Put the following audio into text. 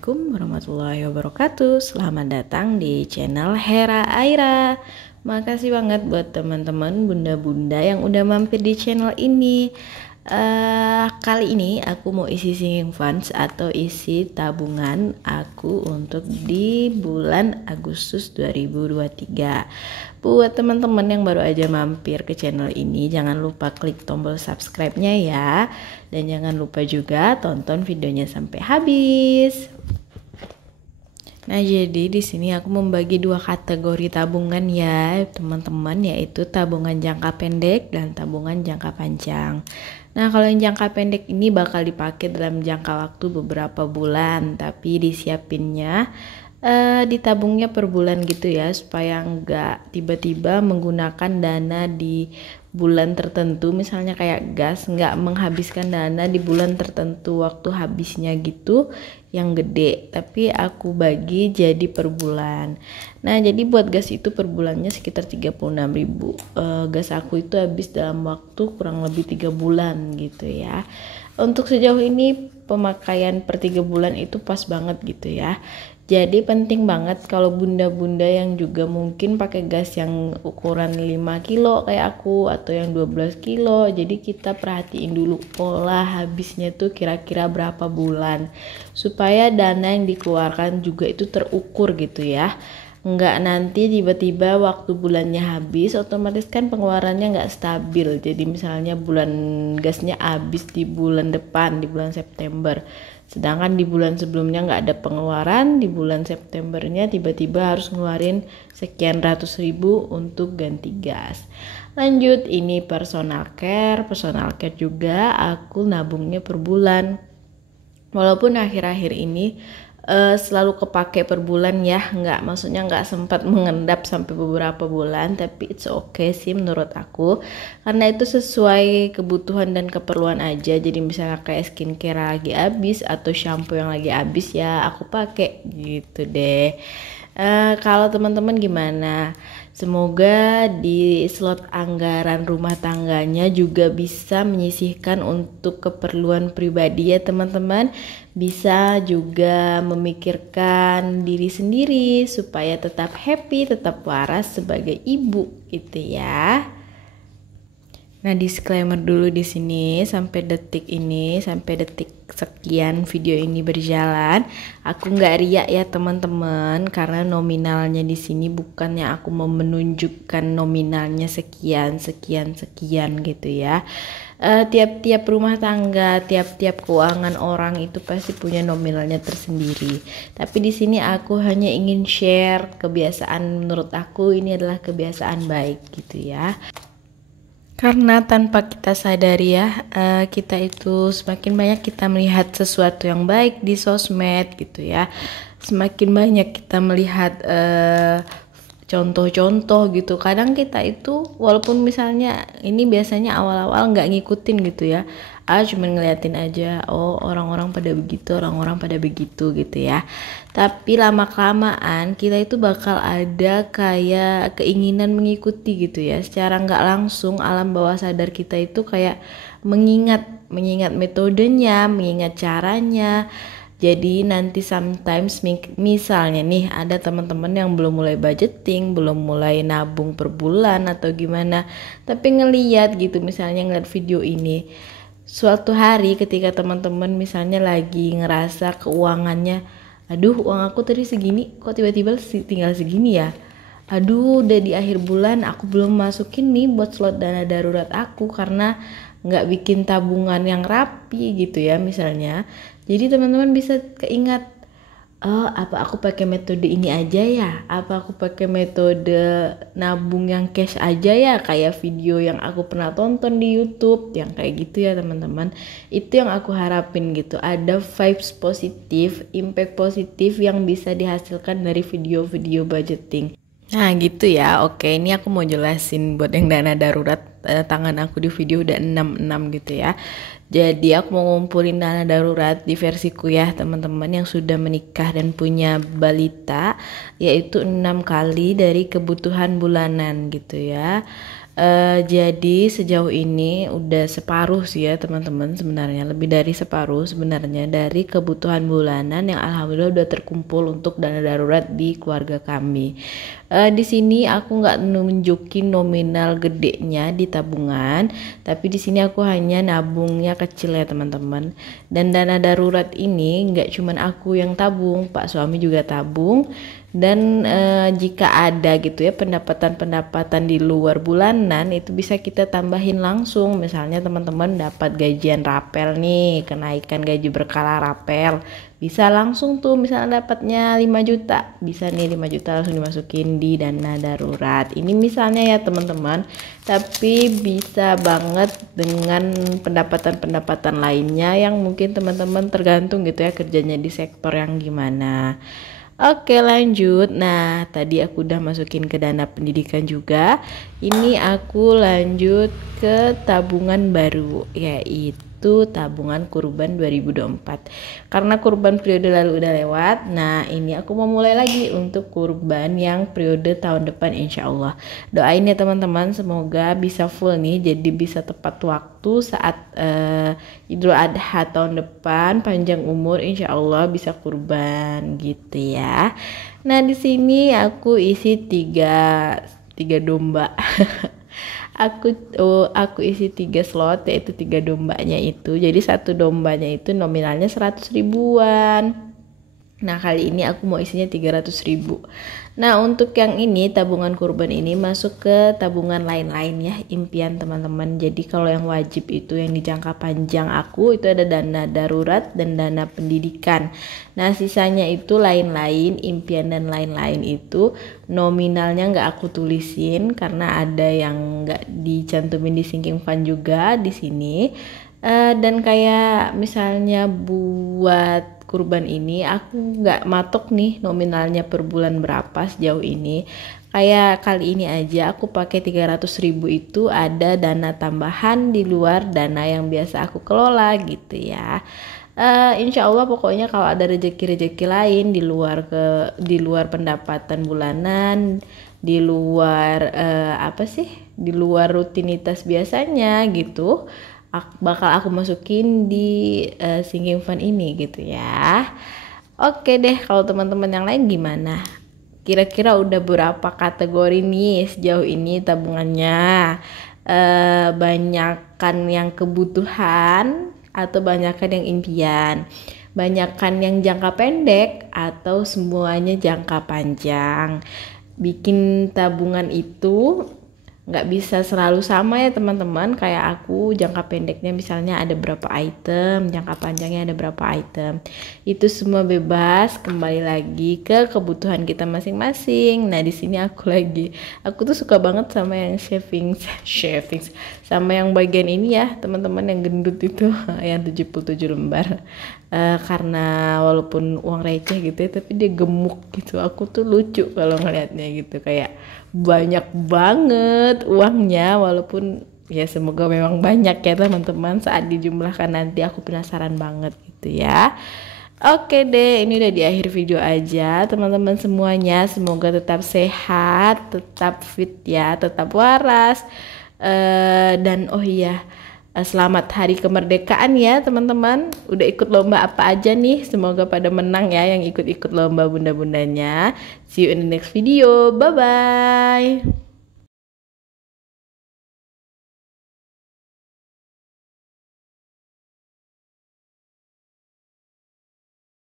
Assalamualaikum warahmatullahi wabarakatuh. Selamat datang di channel Hera Aira. Makasih banget buat teman-teman bunda-bunda yang udah mampir di channel ini. Kali ini aku mau isi sinking funds atau isi tabungan aku untuk di bulan Agustus 2023. Buat teman-teman yang baru aja mampir ke channel ini, jangan lupa klik tombol subscribe-nya ya. Dan jangan lupa juga tonton videonya sampai habis. Nah, jadi di sini aku membagi dua kategori tabungan ya, teman-teman, yaitu tabungan jangka pendek dan tabungan jangka panjang. Nah, kalau yang jangka pendek ini bakal dipakai dalam jangka waktu beberapa bulan, tapi disiapinnya ditabungnya per bulan gitu ya, supaya nggak tiba-tiba menggunakan dana di bulan tertentu, misalnya kayak gas, nggak menghabiskan dana di bulan tertentu waktu habisnya gitu yang gede, tapi aku bagi jadi per bulan. Nah, jadi buat gas itu per bulannya sekitar 36.000. Gas aku itu habis dalam waktu kurang lebih 3 bulan gitu ya. Untuk sejauh ini pemakaian per 3 bulan itu pas banget gitu ya. Jadi penting banget kalau bunda-bunda yang juga mungkin pakai gas yang ukuran 5 kilo kayak aku atau yang 12 kilo. Jadi kita perhatiin dulu pola habisnya tuh kira-kira berapa bulan. Supaya dana yang dikeluarkan juga itu terukur gitu ya. Enggak nanti tiba-tiba waktu bulannya habis otomatis kan pengeluarannya nggak stabil. Jadi misalnya bulan gasnya habis di bulan depan, di bulan September, sedangkan di bulan sebelumnya nggak ada pengeluaran, di bulan Septembernya tiba-tiba harus ngeluarin sekian ratus ribu untuk ganti gas. Lanjut, ini personal care juga aku nabungnya per bulan. Walaupun akhir-akhir ini selalu kepake per bulan ya, maksudnya nggak sempat mengendap sampai beberapa bulan, tapi it's okay sih menurut aku, karena itu sesuai kebutuhan dan keperluan aja. Jadi misalnya kayak skincare lagi habis atau shampoo yang lagi habis ya aku pakai gitu deh. Kalau teman-teman gimana? Semoga di slot anggaran rumah tangganya juga bisa menyisihkan untuk keperluan pribadi ya teman-teman. Bisa juga memikirkan diri sendiri supaya tetap happy, tetap waras sebagai ibu gitu ya. Nah, disclaimer dulu di sini, sampai detik sekian video ini berjalan, aku nggak riak ya teman-teman, karena nominalnya di sini bukannya aku mau menunjukkan nominalnya sekian gitu ya. Tiap-tiap rumah tangga, tiap-tiap keuangan orang itu pasti punya nominalnya tersendiri. Tapi di sini aku hanya ingin share kebiasaan menurut aku ini adalah kebiasaan baik gitu ya. Karena tanpa kita sadari ya, kita itu semakin banyak kita melihat sesuatu yang baik di sosmed gitu ya. Semakin banyak kita melihat contoh-contoh gitu. Kadang kita itu walaupun misalnya ini biasanya awal-awal nggak ngikutin gitu ya. Cuman ngeliatin aja, oh orang-orang pada begitu gitu ya. Tapi lama-kelamaan kita itu bakal ada kayak keinginan mengikuti gitu ya. Secara nggak langsung alam bawah sadar kita itu kayak mengingat metodenya, mengingat caranya. Jadi nanti sometimes misalnya nih ada teman-teman yang belum mulai budgeting, belum mulai nabung per bulan atau gimana, tapi ngeliat gitu, misalnya ngeliat video ini, suatu hari ketika teman-teman misalnya lagi ngerasa keuangannya, aduh uang aku tadi segini, kok tiba-tiba tinggal segini ya, aduh udah di akhir bulan aku belum masukin nih buat slot dana darurat aku karena nggak bikin tabungan yang rapi gitu ya misalnya. Jadi teman-teman bisa keingat, apa aku pakai metode ini aja ya, apa aku pakai metode nabung yang cash aja ya, kayak video yang aku pernah tonton di YouTube yang kayak gitu ya teman-teman. Itu yang aku harapin gitu, ada vibes positif, impact positif yang bisa dihasilkan dari video-video budgeting. Nah gitu ya. Oke, ini aku mau jelasin buat yang dana darurat. tangan aku di video udah 66 gitu ya. Jadi aku mau ngumpulin dana darurat di versiku ya teman-teman yang sudah menikah dan punya balita, yaitu 6 kali dari kebutuhan bulanan gitu ya. Jadi sejauh ini udah separuh sih ya teman-teman, sebenarnya lebih dari separuh sebenarnya dari kebutuhan bulanan yang alhamdulillah udah terkumpul untuk dana darurat di keluarga kami. Di sini aku nggak nunjukin nominal gedenya di tabungan, tapi di sini aku hanya nabungnya kecil ya teman-teman. Dan dana darurat ini nggak cuman aku yang tabung, Pak suami juga tabung. Dan jika ada gitu ya pendapatan di luar bulanan, itu bisa kita tambahin langsung. Misalnya teman-teman dapat gajian rapel nih, kenaikan gaji berkala rapel, bisa langsung tuh misalnya dapatnya 5 juta, bisa nih 5 juta langsung dimasukin di dana darurat. Ini misalnya ya teman-teman, tapi bisa banget dengan pendapatan-pendapatan lainnya yang mungkin teman-teman tergantung gitu ya kerjanya di sektor yang gimana. Oke lanjut. Nah tadi aku udah masukin ke dana pendidikan juga. Ini aku lanjut ke tabungan baru, yaitu tabungan kurban 2024. Karena kurban periode lalu udah lewat, nah ini aku mau mulai lagi untuk kurban yang periode tahun depan insya Allah. Doain ya teman-teman, semoga bisa full nih, jadi bisa tepat waktu saat Idul Adha tahun depan, panjang umur insya Allah bisa kurban gitu ya. Nah di sini aku isi tiga domba. Aku isi 3 slot, yaitu 3 dombanya itu. Jadi satu dombanya itu nominalnya 100 ribuan. Nah kali ini aku mau isinya 300 ribu. Nah untuk yang ini tabungan kurban ini masuk ke tabungan lain-lain ya, impian teman-teman. Jadi kalau yang wajib itu yang di jangka panjang aku itu ada dana darurat dan dana pendidikan. Nah sisanya itu lain-lain, impian dan lain-lain itu nominalnya nggak aku tulisin karena ada yang nggak dicantumin di sinking fund juga di sini. Dan kayak misalnya buat kurban ini aku nggak matok nih nominalnya per bulan berapa sejauh ini. Kayak kali ini aja aku pakai 300 ribu itu ada dana tambahan di luar dana yang biasa aku kelola gitu ya. Insya Allah pokoknya kalau ada rezeki-rezeki lain di luar pendapatan bulanan, di luar di luar rutinitas biasanya gitu, bakal aku masukin di sinking fund ini gitu ya. Oke deh, kalau teman-teman yang lain gimana? Kira-kira udah berapa kategori nih sejauh ini tabungannya? Banyakan yang kebutuhan atau banyakan yang impian? Banyakan yang jangka pendek atau semuanya jangka panjang? Bikin tabungan itu nggak bisa selalu sama ya teman-teman. Kayak aku jangka pendeknya misalnya ada berapa item, jangka panjangnya ada berapa item, itu semua bebas, kembali lagi ke kebutuhan kita masing-masing. Nah di sini aku tuh suka banget sama yang shavings sama yang bagian ini ya teman-teman, yang gendut itu yang 77 lembar. Karena walaupun uang receh gitu ya, tapi dia gemuk gitu, aku tuh lucu kalau ngelihatnya gitu, kayak banyak banget uangnya. Walaupun ya semoga memang banyak ya teman-teman saat dijumlahkan nanti, aku penasaran banget gitu ya. Oke deh, ini udah di akhir video aja teman-teman semuanya, semoga tetap sehat, tetap fit ya, tetap waras. Dan oh iya, selamat hari kemerdekaan ya teman-teman. Udah ikut lomba apa aja nih? Semoga pada menang ya yang ikut-ikut lomba bunda-bundanya. See you in the next video. Bye-bye.